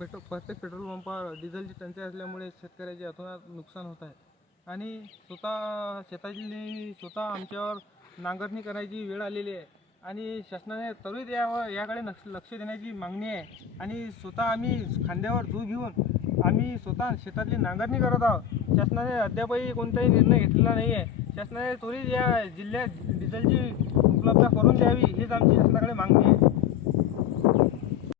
प्रत्येक पेट्रोल पंपावर डिझेलची टंचाई असल्यामुळे शेतकऱ्याचे अतोनात नुकसान होत आहे आणि स्वतः आमच्यावर नांगरणी करायची वेळ आलेली आहे आणि शासनाने त्वरित याकडे लक्ष देण्याची मागणी आहे आणि स्वतः आम्ही खांद्यावर धूळ घेऊन आम्ही स्वतः शेतातली नांगरणी करत आहोत. शासनाने अद्यापही कोणताही निर्णय घेतलेला नाही आहे. शासनाने त्वरित या जिल्ह्यात डिझेलची उपलब्धता करून द्यावी हीच आमची शासनाकडे मागणी आहे.